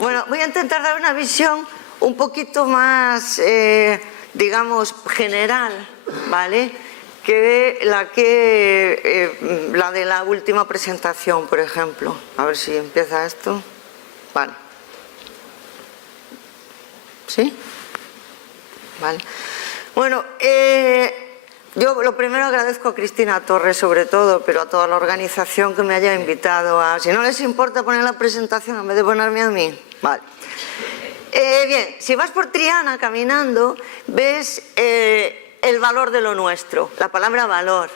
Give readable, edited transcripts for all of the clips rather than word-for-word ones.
Bueno, voy a intentar dar una visión un poquito más, digamos, general, ¿vale? Que la de la última presentación, por ejemplo. A ver si empieza esto. Vale. ¿Sí? Vale. Bueno, yo lo primero agradezco a Cristina Torres sobre todo, pero a toda la organización que me haya invitado a... Si no les importa poner la presentación en vez de ponerme a mí. Vale. Bien, si vas por Triana caminando, ves el valor de lo nuestro, la palabra valor.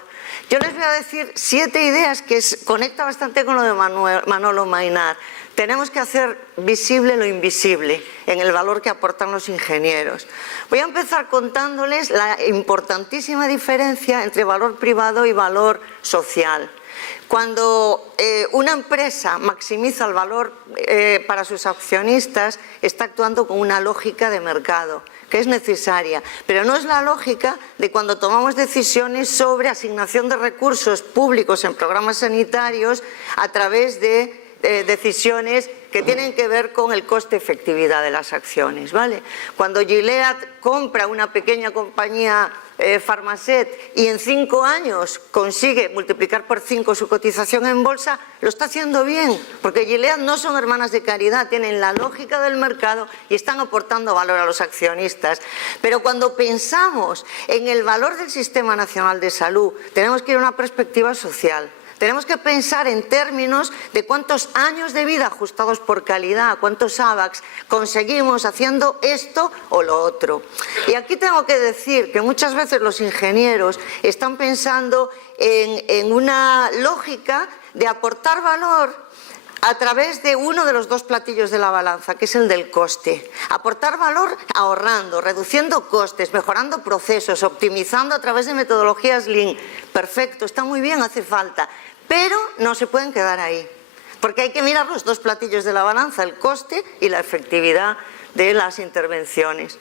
Yo les voy a decir 7 ideas que conecta bastante con lo de Manolo Mainar. Tenemos que hacer visible lo invisible en el valor que aportan los ingenieros. Voy a empezar contándoles la importantísima diferencia entre valor privado y valor social. Cuando una empresa maximiza el valor para sus accionistas, está actuando con una lógica de mercado, que es necesaria, pero no es la lógica de cuando tomamos decisiones sobre asignación de recursos públicos en programas sanitarios a través de decisiones que tienen que ver con el coste-efectividad de las acciones, ¿vale? Cuando Gilead compra una pequeña compañía Farmaset y en 5 años consigue multiplicar por 5 su cotización en bolsa, lo está haciendo bien, porque Gilead no son hermanas de caridad, tienen la lógica del mercado y están aportando valor a los accionistas. Pero cuando pensamos en el valor del Sistema Nacional de Salud, tenemos que ir a una perspectiva social. Tenemos que pensar en términos de cuántos años de vida ajustados por calidad, cuántos AVACs conseguimos haciendo esto o lo otro. Y aquí tengo que decir que muchas veces los ingenieros están pensando en una lógica de aportar valor a través de uno de los 2 platillos de la balanza, que es el del coste. Aportar valor ahorrando, reduciendo costes, mejorando procesos, optimizando a través de metodologías Lean. Perfecto, está muy bien, hace falta, pero no se pueden quedar ahí, porque hay que mirar los 2 platillos de la balanza, el coste y la efectividad de las intervenciones.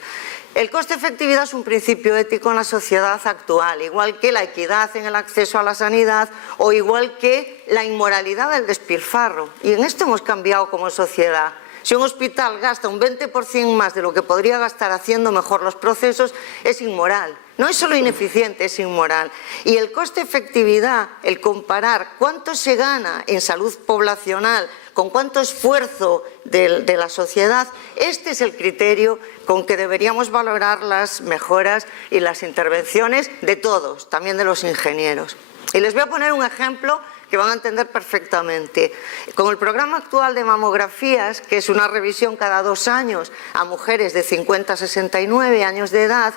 El coste-efectividad es un principio ético en la sociedad actual, igual que la equidad en el acceso a la sanidad o igual que la inmoralidad del despilfarro. Y en esto hemos cambiado como sociedad. Si un hospital gasta un 20% más de lo que podría gastar haciendo mejor los procesos, es inmoral. No es solo ineficiente, es inmoral. Y el coste-efectividad, el comparar cuánto se gana en salud poblacional con cuánto esfuerzo de la sociedad, este es el criterio con que deberíamos valorar las mejoras y las intervenciones de todos, también de los ingenieros. Y les voy a poner un ejemplo que van a entender perfectamente. Con el programa actual de mamografías, que es una revisión cada 2 años a mujeres de 50 a 69 años de edad,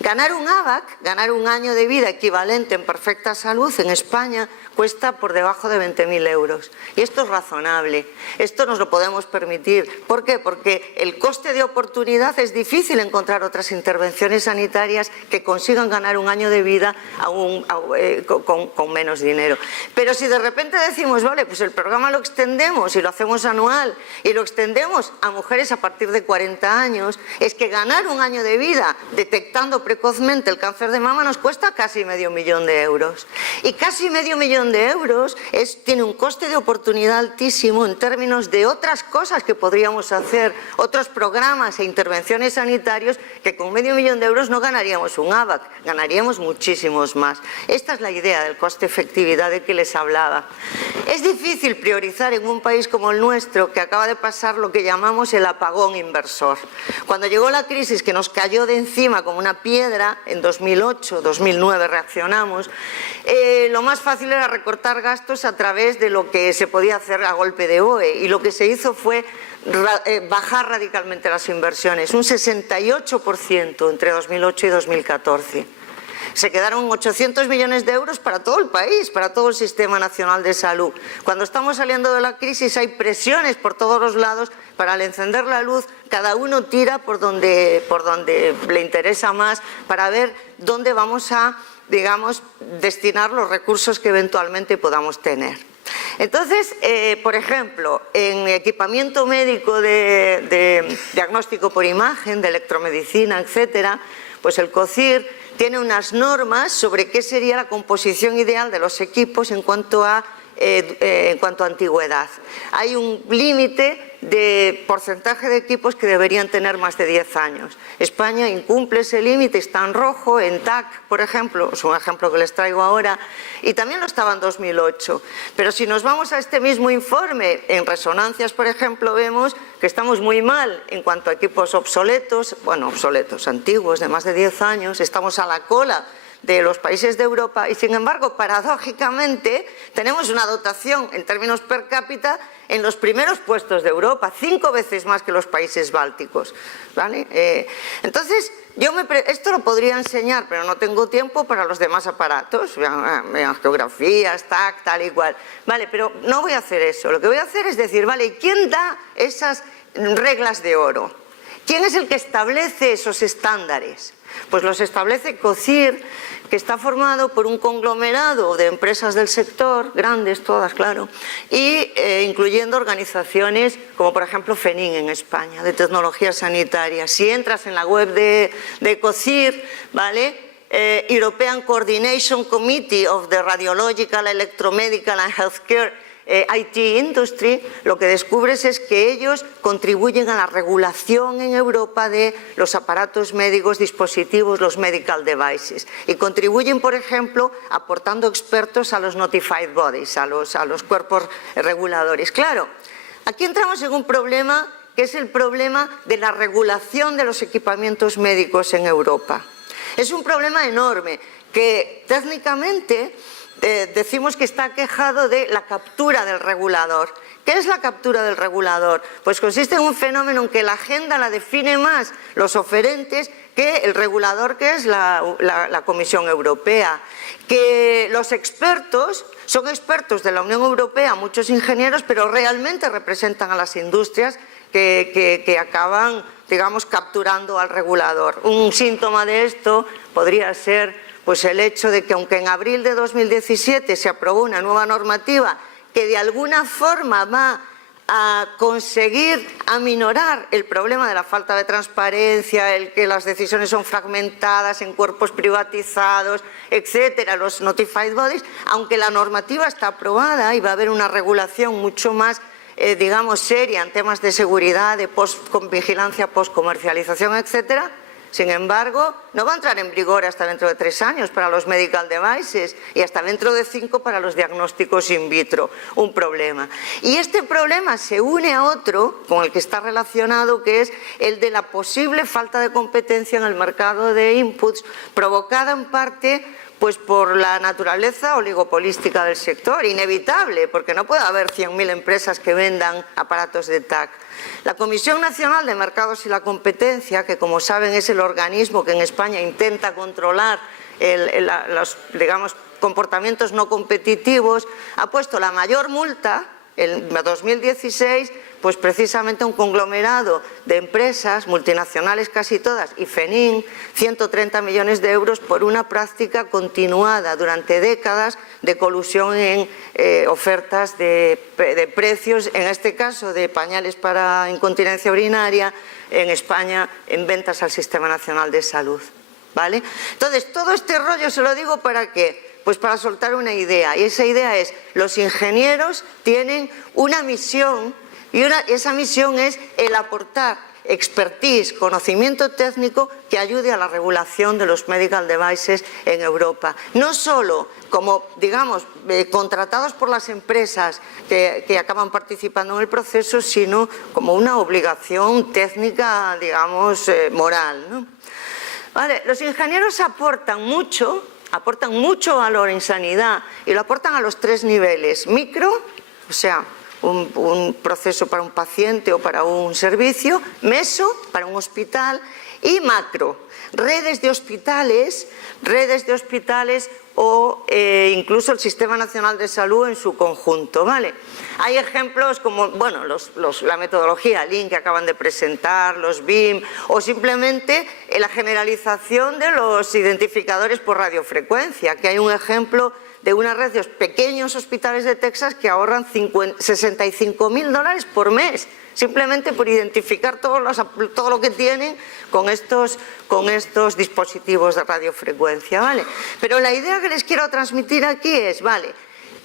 ganar un AVAC, ganar un año de vida equivalente en perfecta salud en España, cuesta por debajo de 20.000 euros. Y esto es razonable, esto nos lo podemos permitir. ¿Por qué? Porque el coste de oportunidad es difícil encontrar otras intervenciones sanitarias que consigan ganar un año de vida con menos dinero. Pero si de repente decimos, vale, pues el programa lo extendemos y lo hacemos anual y lo extendemos a mujeres a partir de 40 años, es que ganar un año de vida detectando precozmente el cáncer de mama nos cuesta casi medio millón de euros. Y casi medio millón de euros tiene un coste de oportunidad altísimo en términos de otras cosas que podríamos hacer, otros programas e intervenciones sanitarios que con medio millón de euros no ganaríamos un AVAC, ganaríamos muchísimos más. Esta es la idea del coste-efectividad de que les hablaba. Es difícil priorizar en un país como el nuestro, que acaba de pasar lo que llamamos el apagón inversor. Cuando llegó la crisis que nos cayó de encima como una piedra, en 2008, 2009 reaccionamos, lo más fácil era recortar gastos a través de lo que se podía hacer a golpe de BOE, y lo que se hizo fue bajar radicalmente las inversiones, un 68% entre 2008 y 2014. Se quedaron 800 millones de euros para todo el país, para todo el Sistema Nacional de Salud. Cuando estamos saliendo de la crisis hay presiones por todos los lados para al encender la luz cada uno tira por donde le interesa más para ver dónde vamos a, digamos, destinar los recursos que eventualmente podamos tener. Entonces, por ejemplo, en equipamiento médico de diagnóstico por imagen, de electromedicina, etcétera, pues el COCIR tiene unas normas sobre qué sería la composición ideal de los equipos en cuanto a en cuanto a antigüedad. Hay un límite de porcentaje de equipos que deberían tener más de 10 años. España incumple ese límite, está en rojo, en TAC, por ejemplo, es un ejemplo que les traigo ahora, y también lo estaba en 2008. Pero si nos vamos a este mismo informe, en resonancias, por ejemplo, vemos que estamos muy mal en cuanto a equipos obsoletos, bueno, obsoletos, antiguos, de más de 10 años, estamos a la cola de los países de Europa y, sin embargo, paradójicamente, tenemos una dotación en términos per cápita en los primeros puestos de Europa, 5 veces más que los países bálticos, ¿vale? Entonces, esto lo podría enseñar, pero no tengo tiempo para los demás aparatos, geografías, TAC, tal y cual, ¿vale? Pero no voy a hacer eso, lo que voy a hacer es decir, ¿vale? ¿Quién da esas reglas de oro? ¿Quién es el que establece esos estándares? Pues los establece COCIR, que está formado por un conglomerado de empresas del sector, grandes todas, claro, y incluyendo organizaciones como por ejemplo FENIN en España, de tecnología sanitaria. Si entras en la web de COCIR, ¿vale? European Coordination Committee of the Radiological, Electromedical and Healthcare IT Industry, lo que descubres es que ellos contribuyen a la regulación en Europa de los aparatos médicos, dispositivos, los medical devices, y contribuyen, por ejemplo, aportando expertos a los notified bodies, a los cuerpos reguladores. Claro, aquí entramos en un problema que es el problema de la regulación de los equipamientos médicos en Europa. Es un problema enorme que técnicamente decimos que está aquejado de la captura del regulador. ¿Qué es la captura del regulador? Pues consiste en un fenómeno en que la agenda la define más los oferentes que el regulador, que es la Comisión Europea. Que los expertos son expertos de la Unión Europea, muchos ingenieros, pero realmente representan a las industrias que acaban, digamos, capturando al regulador. Un síntoma de esto podría ser pues el hecho de que, aunque en abril de 2017 se aprobó una nueva normativa que de alguna forma va a conseguir aminorar el problema de la falta de transparencia, el que las decisiones son fragmentadas en cuerpos privatizados, etcétera, los notified bodies, aunque la normativa está aprobada y va a haber una regulación mucho más digamos seria en temas de seguridad, de vigilancia, postcomercialización, etcétera. Sin embargo, no va a entrar en vigor hasta dentro de 3 años para los medical devices y hasta dentro de 5 para los diagnósticos in vitro. Un problema. Y este problema se une a otro con el que está relacionado, que es el de la posible falta de competencia en el mercado de inputs, provocada en parte pues por la naturaleza oligopolística del sector, inevitable, porque no puede haber 100.000 empresas que vendan aparatos de TAC. La Comisión Nacional de Mercados y la Competencia, que como saben es el organismo que en España intenta controlar los, digamos, comportamientos no competitivos, ha puesto la mayor multa en 2016, pues precisamente un conglomerado de empresas multinacionales casi todas y FENIN, 130 millones de euros por una práctica continuada durante décadas de colusión en ofertas de precios, en este caso de pañales para incontinencia urinaria, en España en ventas al Sistema Nacional de Salud, ¿vale? Entonces, todo este rollo se lo digo ¿para qué? Pues para soltar una idea, y esa idea es: los ingenieros tienen una misión, y esa misión es el aportar expertise, conocimiento técnico que ayude a la regulación de los medical devices en Europa. No solo como, digamos, contratados por las empresas que acaban participando en el proceso, sino como una obligación técnica, digamos, moral, ¿no? Vale, los ingenieros aportan mucho valor en sanidad y lo aportan a los 3 niveles. Micro, o sea, un proceso para un paciente o para un servicio. Meso, para un hospital. Y macro, redes de hospitales o incluso el Sistema Nacional de Salud en su conjunto, ¿vale? Hay ejemplos como, bueno, la metodología Lean que acaban de presentar, los BIM, o simplemente la generalización de los identificadores por radiofrecuencia, que hay un ejemplo de una red de pequeños hospitales de Texas que ahorran $65.000 por mes, simplemente por identificar todo lo que tienen con estos dispositivos de radiofrecuencia, ¿vale? Pero la idea que les quiero transmitir aquí es, ¿vale?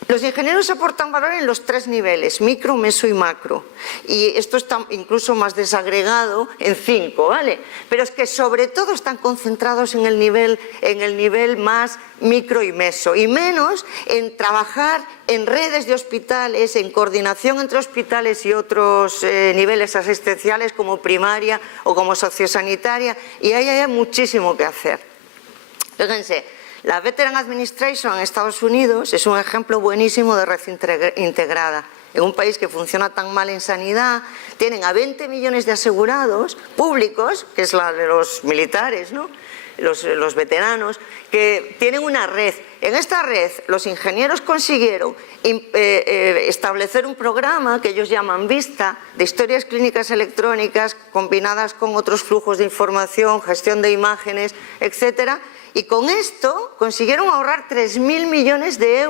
Los ingenieros aportan valor en los 3 niveles, micro, meso y macro. Y esto está incluso más desagregado en 5, ¿vale? Pero es que sobre todo están concentrados en el nivel más micro y meso, y menos en trabajar en redes de hospitales, en coordinación entre hospitales y otros niveles asistenciales como primaria o como sociosanitaria, y ahí hay muchísimo que hacer. Fíjense. La Veteran Administration en Estados Unidos es un ejemplo buenísimo de red integrada. En un país que funciona tan mal en sanidad, tienen a 20 millones de asegurados públicos, que es la de los militares, ¿no? Los veteranos, que tienen una red. En esta red los ingenieros consiguieron establecer un programa que ellos llaman VISTA, de historias clínicas electrónicas combinadas con otros flujos de información, gestión de imágenes, etcétera. Y con esto consiguieron ahorrar 3.000 millones de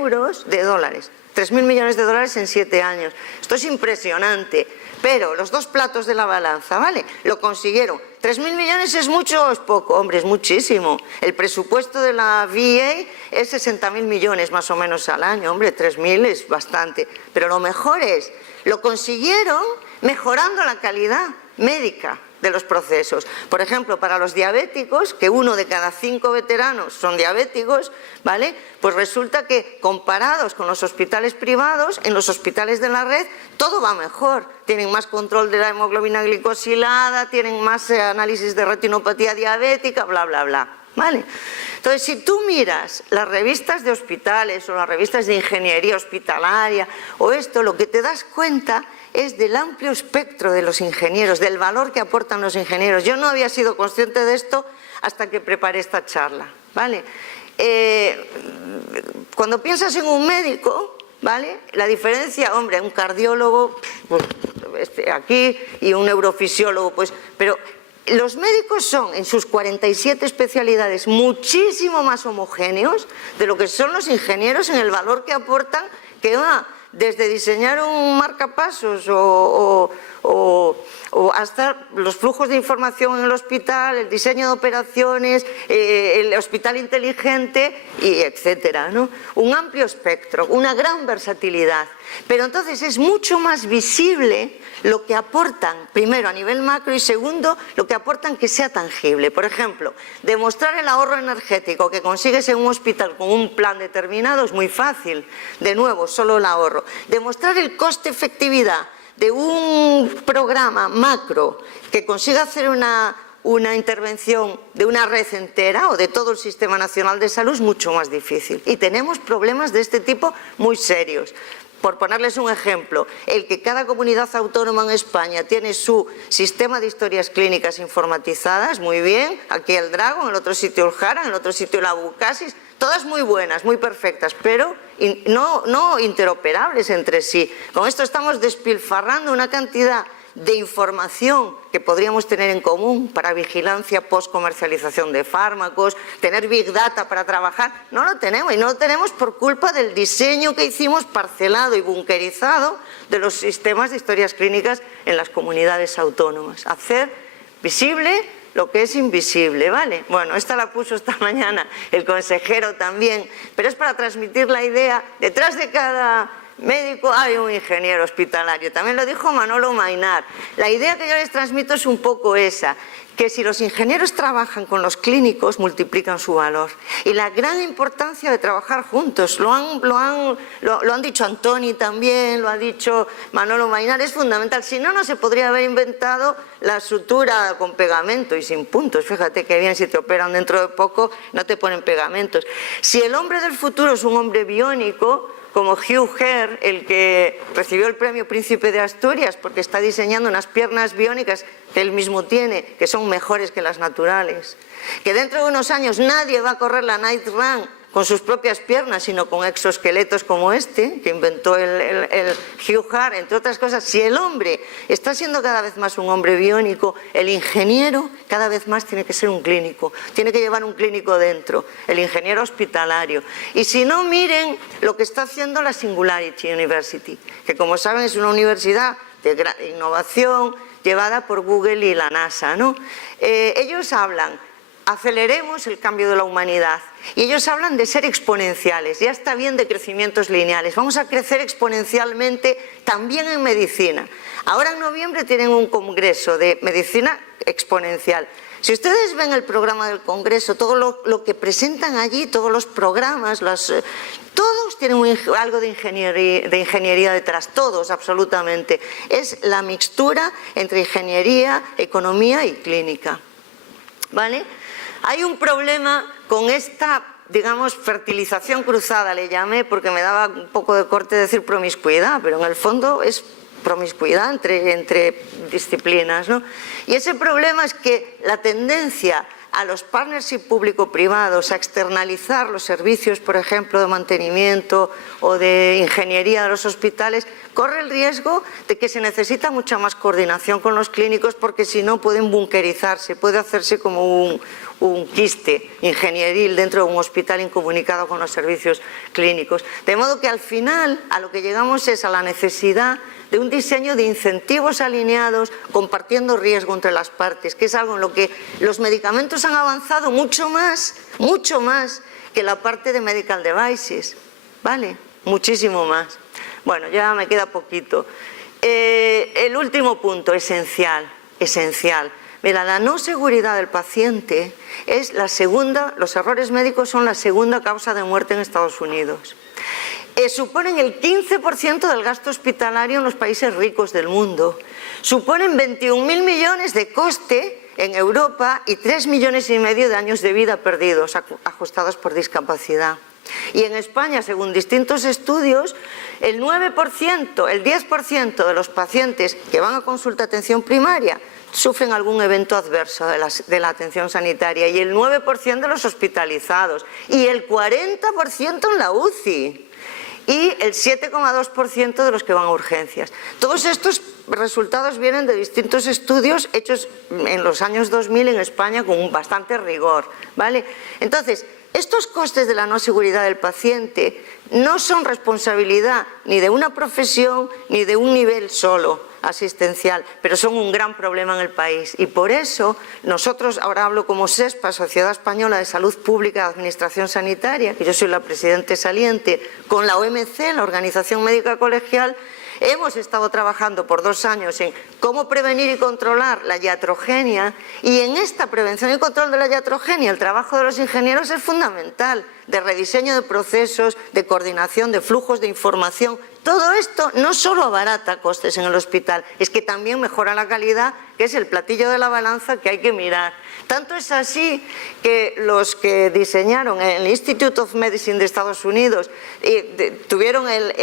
dólares. 3.000 millones de dólares en 7 años. Esto es impresionante. Pero los dos platos de la balanza, ¿vale? Lo consiguieron. 3.000 millones es mucho o es poco, hombre, es muchísimo. El presupuesto de la VA es 60.000 millones más o menos al año, hombre, 3.000 es bastante. Pero lo mejor es, lo consiguieron mejorando la calidad médica de los procesos. Por ejemplo, para los diabéticos, que 1 de cada 5 veteranos son diabéticos, ¿vale? Pues resulta que comparados con los hospitales privados, en los hospitales de la red, todo va mejor. Tienen más control de la hemoglobina glicosilada, tienen más análisis de retinopatía diabética, bla, bla, bla. ¿Vale? Entonces, si tú miras las revistas de hospitales o las revistas de ingeniería hospitalaria o esto, lo que te das cuenta es del amplio espectro de los ingenieros, del valor que aportan los ingenieros. Yo no había sido consciente de esto hasta que preparé esta charla, ¿vale? Cuando piensas en un médico, ¿vale? La diferencia, hombre, un cardiólogo, pues, aquí, y un neurofisiólogo, pues, pero los médicos son, en sus 47 especialidades, muchísimo más homogéneos de lo que son los ingenieros en el valor que aportan, que va desde diseñar un marcapasos o hasta los flujos de información en el hospital, el diseño de operaciones, el hospital inteligente, y etcétera, ¿no? Un amplio espectro, una gran versatilidad. Pero entonces es mucho más visible lo que aportan, primero a nivel macro y segundo, lo que aportan que sea tangible. Por ejemplo, demostrar el ahorro energético que consigues en un hospital con un plan determinado es muy fácil. De nuevo, solo el ahorro. Demostrar el coste-efectividad de un programa macro que consiga hacer una intervención de una red entera o de todo el Sistema Nacional de Salud es mucho más difícil. Y tenemos problemas de este tipo muy serios. Por ponerles un ejemplo, el que cada comunidad autónoma en España tiene su sistema de historias clínicas informatizadas, muy bien, aquí el Drago, en el otro sitio el Jara, en el otro sitio la Bucasis, todas muy buenas, muy perfectas, pero no interoperables entre sí. Con esto estamos despilfarrando una cantidad de información que podríamos tener en común para vigilancia post-comercialización de fármacos, tener Big Data para trabajar, no lo tenemos, y no lo tenemos por culpa del diseño que hicimos parcelado y bunkerizado de los sistemas de historias clínicas en las comunidades autónomas. Hacer visible lo que es invisible, ¿vale? Bueno, esta la puso esta mañana el consejero también, pero es para transmitir la idea, detrás de cada médico hay un ingeniero hospitalario, también lo dijo Manolo Mainar. La idea que yo les transmito es un poco esa, que si los ingenieros trabajan con los clínicos, multiplican su valor. Y la gran importancia de trabajar juntos, lo han dicho Antoni también, lo ha dicho Manolo Mainar, es fundamental. Si no, no se podría haber inventado la sutura con pegamento y sin puntos. Fíjate que bien, si te operan dentro de poco, no te ponen pegamentos. Si el hombre del futuro es un hombre biónico, como Hugh Herr, el que recibió el premio Príncipe de Asturias porque está diseñando unas piernas biónicas que él mismo tiene, que son mejores que las naturales. Que dentro de unos años nadie va a correr la Night Run con sus propias piernas, sino con exoesqueletos como este, que inventó el Hugh Herr, entre otras cosas. Si el hombre está siendo cada vez más un hombre biónico, el ingeniero cada vez más tiene que ser un clínico, tiene que llevar un clínico dentro, el ingeniero hospitalario. Y si no, miren lo que está haciendo la Singularity University, que como saben es una universidad de gran innovación llevada por Google y la NASA, ¿no? Ellos hablan aceleremos el cambio de la humanidad. Y ellos hablan de ser exponenciales, ya está bien de crecimientos lineales, vamos a crecer exponencialmente también en medicina. Ahora en noviembre tienen un congreso de medicina exponencial. Si ustedes ven el programa del congreso, todo lo que presentan allí, todos los programas, todos tienen algo de ingeniería detrás, todos absolutamente. Es la mixtura entre ingeniería, economía y clínica. ¿Vale? Hay un problema con esta, digamos, fertilización cruzada, le llamé, porque me daba un poco de corte decir promiscuidad, pero en el fondo es promiscuidad entre disciplinas, ¿no? Y ese problema es que la tendencia a los partnership público-privados, a externalizar los servicios, por ejemplo, de mantenimiento o de ingeniería de los hospitales, corre el riesgo de que se necesita mucha más coordinación con los clínicos, porque si no pueden bunkerizarse, puede hacerse como un quiste ingenieril dentro de un hospital incomunicado con los servicios clínicos. De modo que al final a lo que llegamos es a la necesidad de un diseño de incentivos alineados, compartiendo riesgo entre las partes, que es algo en lo que los medicamentos han avanzado mucho más que la parte de medical devices, ¿vale? Muchísimo más. Bueno, ya me queda poquito. El último punto, esencial. Mira, la no seguridad del paciente es la segunda, los errores médicos son la segunda causa de muerte en Estados Unidos. Suponen el 15% del gasto hospitalario en los países ricos del mundo. Suponen 21.000 millones de coste en Europa y 3,5 millones de años de vida perdidos, ajustados por discapacidad. Y en España, según distintos estudios, el 9%, el 10% de los pacientes que van a consulta de atención primaria sufren algún evento adverso de la atención sanitaria, y el 9% de los hospitalizados, y el 40% en la UCI. Y el 7,2% de los que van a urgencias. Todos estos resultados vienen de distintos estudios hechos en los años 2000 en España con bastante rigor, ¿vale? Entonces, estos costes de la no seguridad del paciente no son responsabilidad ni de una profesión ni de un nivel solo asistencial, pero son un gran problema en el país, y por eso nosotros, ahora hablo como SESPA, Sociedad Española de Salud Pública y Administración Sanitaria, que yo soy la presidente saliente, con la OMC, la Organización Médica Colegial, hemos estado trabajando por 2 años en cómo prevenir y controlar la iatrogenia, y en esta prevención y control de la iatrogenia el trabajo de los ingenieros es fundamental, de rediseño de procesos, de coordinación, de flujos de información. Todo esto no solo abarata costes en el hospital, es que también mejora la calidad, que es el platillo de la balanza que hay que mirar. Tanto es así que los que diseñaron el Institute of Medicine de Estados Unidos tuvieron el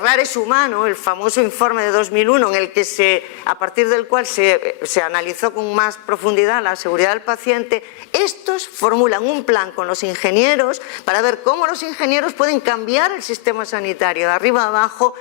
RARES humano, el famoso informe de 2001, en el que a partir del cual se analizó con más profundidad la seguridad del paciente. Estos formulan un plan con los ingenieros para ver cómo los ingenieros pueden cambiar el sistema sanitario de arriba a abajo,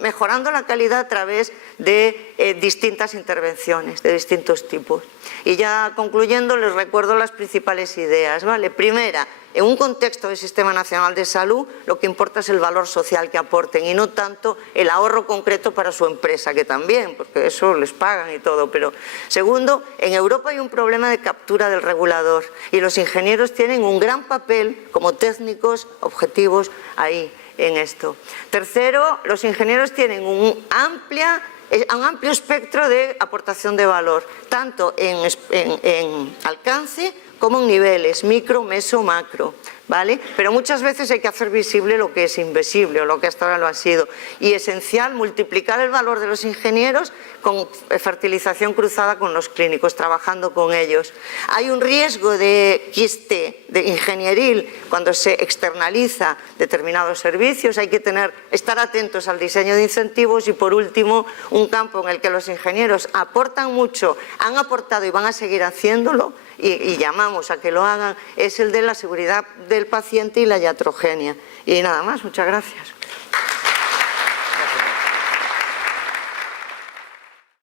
mejorando la calidad a través de distintas intervenciones de distintos tipos. Y ya concluyendo, les recuerdo las principales ideas, ¿vale? Primera, en un contexto del Sistema Nacional de Salud, lo que importa es el valor social que aporten y no tanto el ahorro concreto para su empresa, que también, porque eso les pagan y todo. Pero segundo, en Europa hay un problema de captura del regulador y los ingenieros tienen un gran papel como técnicos objetivos ahí en esto. Tercero, los ingenieros tienen un amplio espectro de aportación de valor, tanto en alcance como en niveles, micro, meso, macro, ¿vale? Pero muchas veces hay que hacer visible lo que es invisible o lo que hasta ahora lo ha sido. Y esencial, multiplicar el valor de los ingenieros con fertilización cruzada con los clínicos, trabajando con ellos. Hay un riesgo de quiste de ingenieril cuando se externaliza determinados servicios, hay que estar atentos al diseño de incentivos. Y por último, un campo en el que los ingenieros aportan mucho, han aportado y van a seguir haciéndolo, y llamamos a que lo hagan, es el de la seguridad del paciente y la iatrogenia. Y nada más, muchas gracias.